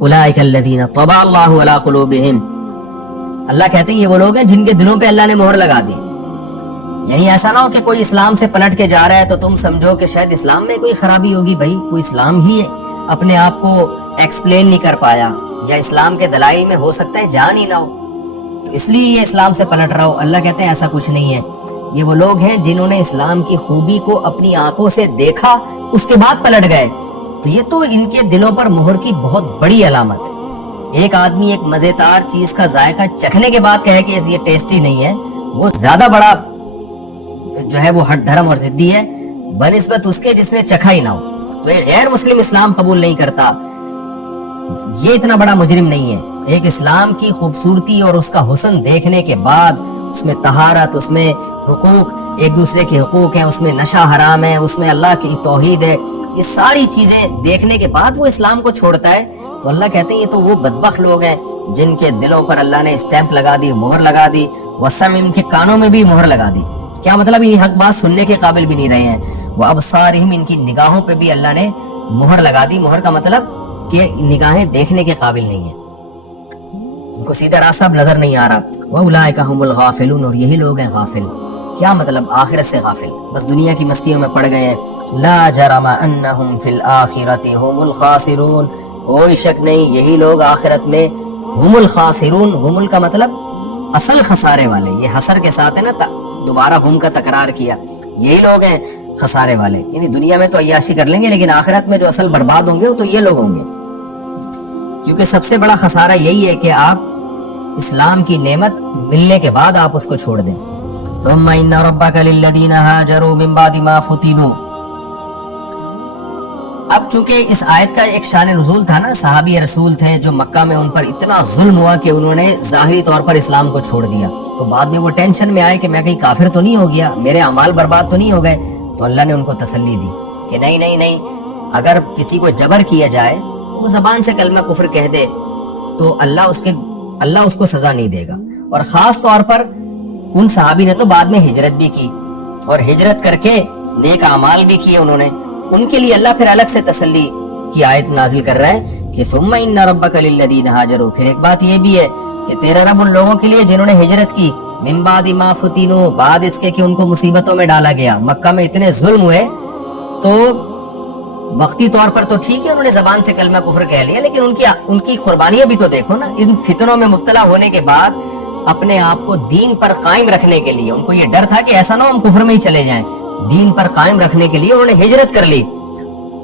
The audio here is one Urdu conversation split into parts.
اولئک الذین طبع اللہ علی قلوبہم، اللہ کہتے ہیں یہ وہ لوگ ہیں جن کے دلوں پہ اللہ نے مہر لگا دی. یعنی ایسا نہ ہو کہ کوئی اسلام سے پلٹ کے جا رہا ہے تو تم سمجھو کہ شاید اسلام میں کوئی خرابی ہوگی. بھائی کوئی اسلام ہی اپنے آپ کو ایکسپلین نہیں کر پایا، یا اسلام کے دلائل میں ہو سکتا ہے جان ہی نہ ہو، تو اس لیے یہ اسلام سے پلٹ رہا ہو. اللہ کہتے ہیں ایسا کچھ نہیں ہے. یہ وہ لوگ ہیں جنہوں نے اسلام کی خوبی کو اپنی آنکھوں سے دیکھا، اس کے بعد پلٹ گئے، تو یہ تو ان کے دلوں پر مہر کی بہت بڑی علامت ہے. ایک آدمی ایک مزیدار چیز کا ذائقہ چکھنے کے بعد کہے کہ یہ ٹیسٹی نہیں ہے، وہ زیادہ بڑا جو ہے وہ ہٹ دھرم اور ضدی ہے بنسبت اس کے جس نے چکھا ہی نہ ہو. تو ایک غیر مسلم اسلام قبول نہیں کرتا، یہ اتنا بڑا مجرم نہیں ہے. ایک اسلام کی خوبصورتی اور اس کا حسن دیکھنے کے بعد، اس میں طہارت، اس میں حقوق، ایک دوسرے کے حقوق ہیں، اس میں نشہ حرام ہے، اس میں اللہ کی توحید ہے، یہ ساری چیزیں دیکھنے کے بعد وہ اسلام کو چھوڑتا ہے، تو اللہ کہتے ہیں یہ تو وہ بدبخت لوگ ہیں جن کے دلوں پر اللہ نے اسٹیمپ لگا دی، مہر لگا دی، وسم ان کے کانوں میں بھی مہر لگا دی. کیا مطلب یہ حق بات سننے کے قابل بھی نہیں رہے ہیں. وہ ابصارہم، ان کی نگاہوں پہ بھی اللہ نے مہر لگا دی. مہر کا مطلب کہ نگاہیں دیکھنے کے قابل نہیں ہیں، ان کو سیدھا راستہ اب نظر نہیں آ رہا. وَأُولَٰئِكَ هُمُ الْغَافِلُونَ، اور یہی لوگ ہیں غافل. کیا مطلب؟ آخرت سے غافل، بس دنیا کی مستیوں میں پڑ گئے ہیں. لَا جَرَمَ أَنَّهُمْ فِي الْآخِرَةِ هُمُ الْخَاسِرُونَ، کوئی شک نہیں یہی لوگ آخرت میں ہم الخاسرون. ہم کا مطلب اصل خسارے والے، یہ حسر کے ساتھ ہے نا، دوبارہ ہم کا تکرار کیا، یہی لوگ ہیں خسارے والے. یعنی دنیا میں تو عیاشی کر لیں گے لیکن آخرت میں جو اصل برباد ہوں گے وہ تو یہ لوگ ہوں گے، کیونکہ سب سے بڑا خسارہ یہی ہے کہ آپ اسلام کی نعمت ملنے کے بعد آپ اس کو چھوڑ دیں. ثم ان ربک للذین ہاجروا من بعد ما فتنوا. اب چونکہ اس آیت کا ایک شان نزول تھا نا، صحابی رسول تھے جو مکہ میں ان پر اتنا ظلم ہوا کہ انہوں نے ظاہری طور پر اسلام کو چھوڑ دیا، تو بعد میں وہ ٹینشن میں آئے کہ میں کہیں کافر تو نہیں ہو گیا، میرے اعمال برباد تو نہیں ہو گئے. تو اللہ نے ان کو تسلی دی کہ نہیں نہیں نہیں، اگر کسی کو جبر کیا جائے، وہ زبان سے کلمہ کفر کہہ دے، تو اللہ اس کو سزا نہیں دے گا. اور خاص طور پر ان صحابی نے تو بعد میں ہجرت بھی کی، اور ہجرت کر کے نیک اعمال بھی کیے انہوں نے، ان کے لیے اللہ پھر الگ سے تسلی کی آیت نازل کر رہا ہے کہ ثم ان ربک للذین ہاجروا. پھر ایک بات یہ بھی ہے کہ تیرا رب ان لوگوں کے لیے جنہوں نے ہجرت کی، من بعد ما فتنوا، بعد اس کے کہ ان کو مصیبتوں میں ڈالا گیا، مکہ میں اتنے ظلم ہوئے، تو وقتی طور پر تو ٹھیک ہے انہوں نے زبان سے کلمہ کفر کہہ لیا، لیکن ان کی قربانیاں بھی تو دیکھو نا. ان فتنوں میں مبتلا ہونے کے بعد اپنے آپ کو دین پر قائم رکھنے کے لیے، ان کو یہ ڈر تھا کہ ایسا نہ ہو ہم کفر میں ہی چلے جائیں، دین پر قائم رکھنے کے لیے انہوں نے ہجرت کر لی.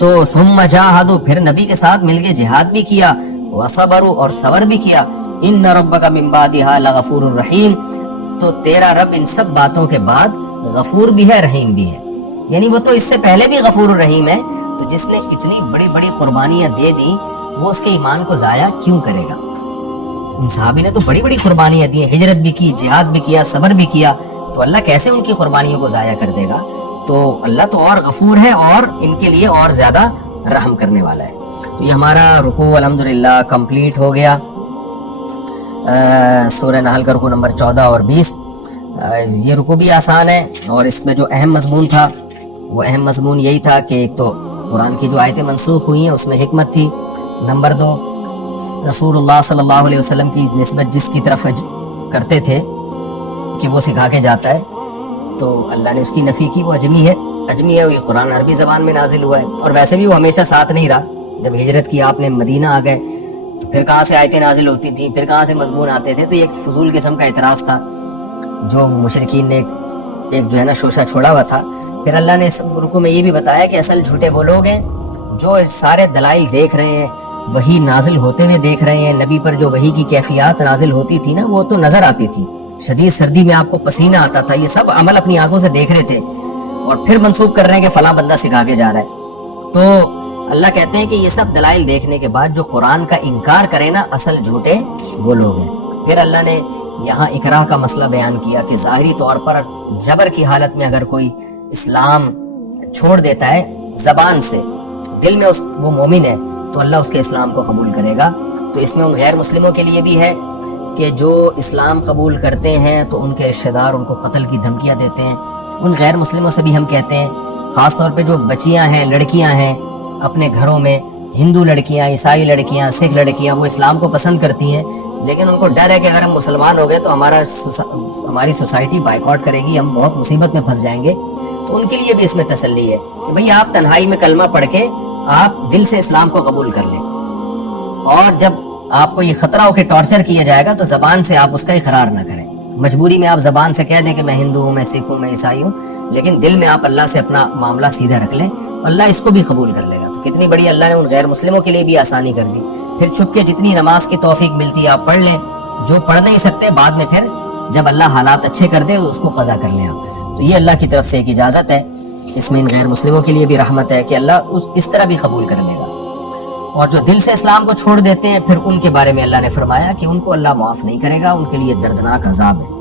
تو ثم جاہدوا، پھر نبی کے ساتھ مل کے جہاد بھی کیا، وصبروا، اور صبر بھی کیا. ان ربک من بعدها لغفور الرحیم، تو تیرا رب ان سب باتوں کے بعد غفور بھی ہے، رحیم بھی ہے. یعنی وہ تو اس سے پہلے بھی غفور الرحیم ہے، تو جس نے اتنی بڑی بڑی قربانیاں دے دی وہ اس کے ایمان کو ضائع کیوں کرے گا؟ ان صحابی نے تو بڑی بڑی قربانیاں دی، ہجرت بھی کی، جہاد بھی کیا، صبر بھی کیا، تو اللہ کیسے ان کی قربانیوں کو ضائع کر دے گا؟ تو اللہ تو اور غفور ہے اور ان کے لیے اور زیادہ رحم کرنے والا ہے. تو یہ ہمارا رکوع الحمدللہ کمپلیٹ ہو گیا، سورہ نحل کا رکوع نمبر 14 اور 20. یہ رکوع بھی آسان ہے، اور اس میں جو اہم مضمون تھا وہ اہم مضمون یہی تھا کہ ایک تو قرآن کی جو آیتیں منسوخ ہوئی ہیں اس میں حکمت تھی، نمبر 2 رسول اللہ صلی اللہ علیہ وسلم کی نسبت جس کی طرف کرتے تھے کہ وہ سکھا کے جاتا ہے، تو اللہ نے اس کی نفی کی، وہ اجمی ہے، یہ قرآن عربی زبان میں نازل ہوا ہے. اور ویسے بھی وہ ہمیشہ ساتھ نہیں رہا، جب ہجرت کی آپ نے مدینہ آ گئے تو پھر کہاں سے آیتیں نازل ہوتی تھیں، پھر کہاں سے مضمون آتے تھے. تو یہ ایک فضول قسم کا اعتراض تھا جو مشرکین نے ایک جو ہے نا شوشہ چھوڑا ہوا تھا. پھر اللہ نے اس رکوع میں یہ بھی بتایا کہ اصل جھوٹے وہ لوگ ہیں جو سارے دلائل دیکھ رہے ہیں، وحی نازل ہوتے ہوئے دیکھ رہے ہیں، نبی پر جو وحی کی کیفیات نازل ہوتی تھی نا وہ تو نظر آتی تھی، شدید سردی میں آپ کو پسینہ آتا تھا، یہ سب عمل اپنی آنکھوں سے دیکھ رہے تھے، اور پھر منسوب کر رہے ہیں کہ فلاں بندہ سکھا کے جا رہا ہے. تو اللہ کہتے ہیں کہ یہ سب دلائل دیکھنے کے بعد جو قرآن کا انکار کرے نا، اصل جھوٹے وہ لوگ ہیں. پھر اللہ نے یہاں اکراہ کا مسئلہ بیان کیا کہ ظاہری طور پر جبر کی حالت میں اگر کوئی اسلام چھوڑ دیتا ہے زبان سے، دل میں وہ مومن ہے، تو اللہ اس کے اسلام کو قبول کرے گا. تو اس میں ان غیر مسلموں کے لیے بھی ہے کہ جو اسلام قبول کرتے ہیں تو ان کے رشتہ دار ان کو قتل کی دھمکیاں دیتے ہیں. ان غیر مسلموں سے بھی ہم کہتے ہیں، خاص طور پہ جو بچیاں ہیں، لڑکیاں ہیں اپنے گھروں میں، ہندو لڑکیاں، عیسائی لڑکیاں، سکھ لڑکیاں وہ اسلام کو پسند کرتی ہیں، لیکن ان کو ڈر ہے کہ اگر ہم مسلمان ہو گئے تو ہماری سوسائٹی بائیکاٹ کرے گی، ہم بہت مصیبت میں پھنس جائیں گے. تو ان کے لیے بھی اس میں تسلی ہے کہ بھئی آپ تنہائی میں کلمہ پڑھ کے آپ دل سے اسلام کو قبول کر لیں، اور جب آپ کو یہ خطرہ ہو کہ ٹارچر کیا جائے گا تو زبان سے آپ اس کا اقرار نہ کریں. مجبوری میں آپ زبان سے کہہ دیں کہ میں ہندو ہوں، میں سکھ ہوں، میں عیسائی ہوں، لیکن دل میں آپ اللہ سے اپنا معاملہ سیدھا رکھ لیں، اللہ اس کو بھی قبول کر لے گا. تو کتنی بڑی اللہ نے ان غیر مسلموں کے لیے بھی آسانی کر دی. پھر چھپ کے جتنی نماز کی توفیق ملتی ہے آپ پڑھ لیں، جو پڑھ نہیں سکتے بعد میں پھر جب اللہ حالات اچھے کر دے تو اس کو قضا کر لیں آپ. تو یہ اللہ کی طرف سے ایک اجازت ہے، اس میں ان غیر مسلموں کے لیے بھی رحمت ہے کہ اللہ اس طرح بھی قبول کر لے گا. اور جو دل سے اسلام کو چھوڑ دیتے ہیں پھر ان کے بارے میں اللہ نے فرمایا کہ ان کو اللہ معاف نہیں کرے گا، ان کے لیے دردناک عذاب ہے.